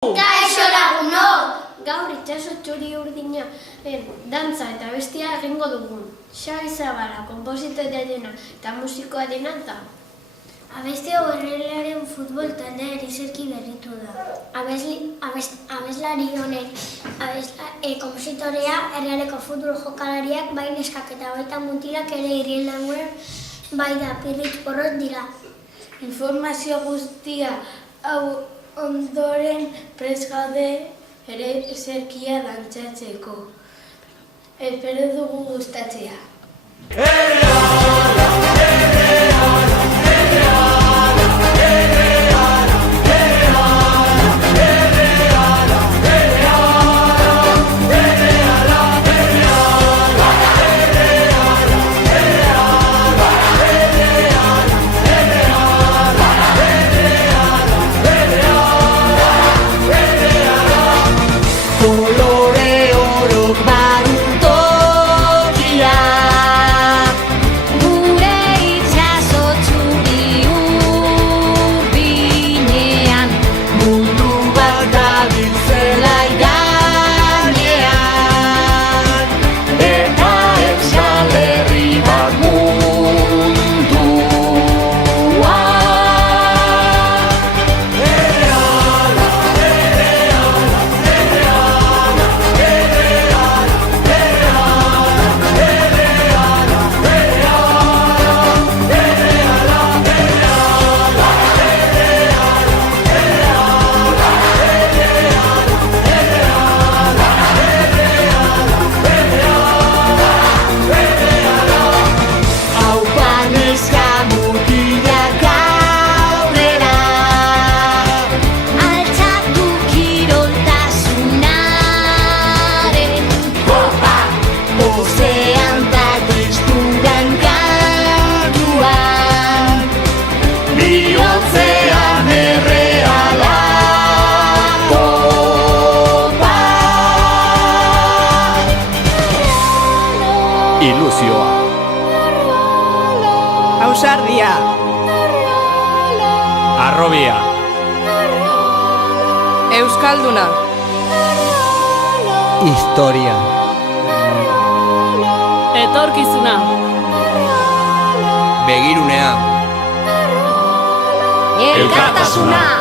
Kaixo lagunok! Gaur itxaso txuri urdina dantza eta bestia egingo dugun. Xabi Zabala, konpositorearena eta musikoa dena da. Abesti horrelaren futbol taldea erizerki berritu da. Abeslari honen konpositorea Errealeko futbol jokalariak bai neskak eta baita mutilak ere irrielanguen bai da pirrit porrot dira. Informazio guztia hau ondoren prest gaude ere eserkia dantzatzeko. Espero dugu gustatzea. Ilusioa. Ausardia. Arrobia. Euskalduna. Historia. Etorkizuna. Begirunea. Elkartasuna.